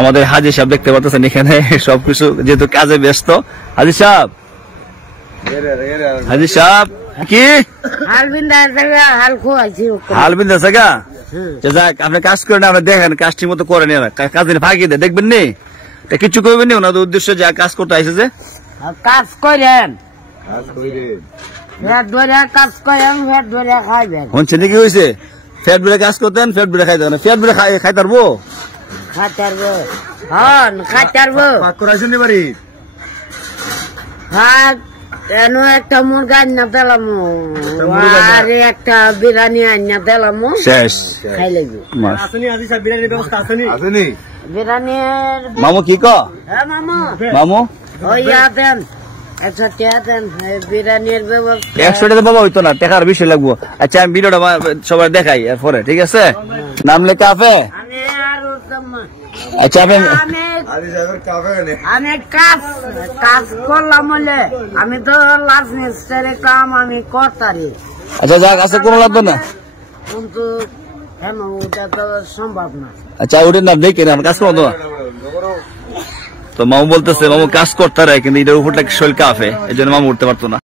আমাদের হাজি সাহেব দেখতে পাচ্ছেন এখানে সবকিছু যেহেতু কাজে ব্যস্ত। হাজি সাহেব কি হাল বিন্দাছে গা? যাক আপনি কাজ করেন, আপনি দেখেন কাজ ঠিক মতো করেন, কাজের ফাঁকি দেয় দেখবেন নি, কিছু করবেন নি ওনাদের উদ্দেশ্য যা কাজ করতে আসে যে কাজ করেন কাজ করেন ফেট ধরে খাইবেন। হচ্ছে নাকি হয়েছে ফ্যাট বেড়ে কাজ করতেন, ফ্যাট বেড়ে খাইতে না, ফ্যাট বেড়ে খাই পারবো একটা মুরগা আন্না দিলাম আর একটা বিরিয়ানি আন্না দিলাম শেষ খাই লাগবে। বিরিয়ানির মামু কি মামু দেন 100 দেন বিরিয়ানির ব্যবস্থা। 100 টাকা বাবা হইতো না, টাকার বিষয় লাগবো। আচ্ছা আমি ভিডিওটা সবাই দেখাই এরপরে, ঠিক আছে? নাম লেখা কাফে। আচ্ছা আমি কাজ করলাম বলে আমি তো লাস্ট মিস্টারের কাম আমি করতারি। আচ্ছা যাক আছে কোনো লাগতো না, কিন্তু ওটা তো সম্ভব না। আচ্ছা ওটা না দেখে না কাজ করবো না। তো মামু বলতেছে মামু কাজ করতে কিন্তু এটার উপরটা শৈল কাফে, এই জন্য মামু উঠতে পারতো না।